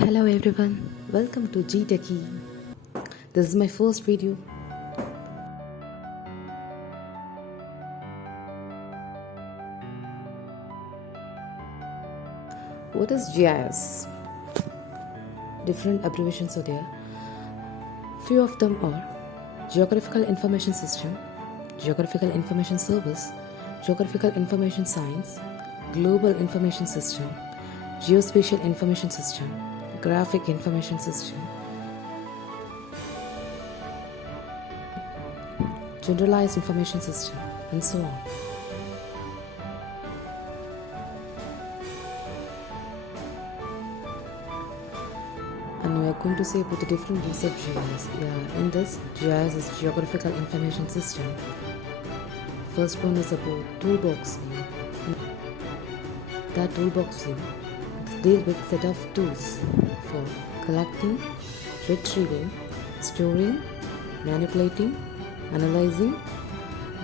Hello everyone, welcome to G-Techie. This is my first video. What is GIS? Different abbreviations are there. Few of them are Geographical Information System, Geographical Information Service, Geographical Information Science, Global Information System, Geospatial Information System, Graphic Information System, Generalized Information System, and so on. And we are going to say about the different uses of GIS. In this, GIS is Geographical Information System. First one is about toolbox view. That toolbox view deals with set of tools for collecting, retrieving, storing, manipulating, analyzing,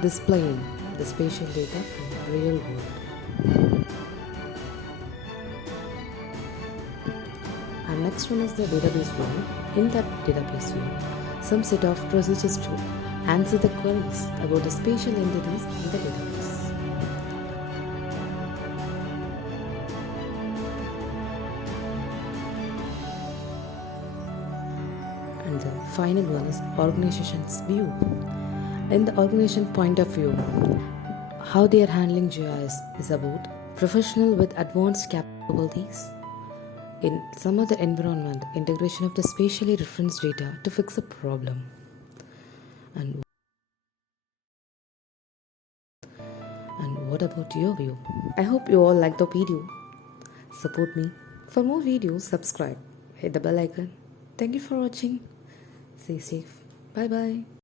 displaying the spatial data from the real world. And next one is the database view. In that database view, some set of procedures to answer the queries about the spatial entities in the database. And the final one is organization's view. In the organization point of view, how they are handling GIS is about professional with advanced capabilities. In some other environment, integration of the spatially referenced data to fix a problem. And what about your view? I hope you all like the video. Support me. For more videos, subscribe. Hit the bell icon. Thank you for watching. Stay safe. Bye bye.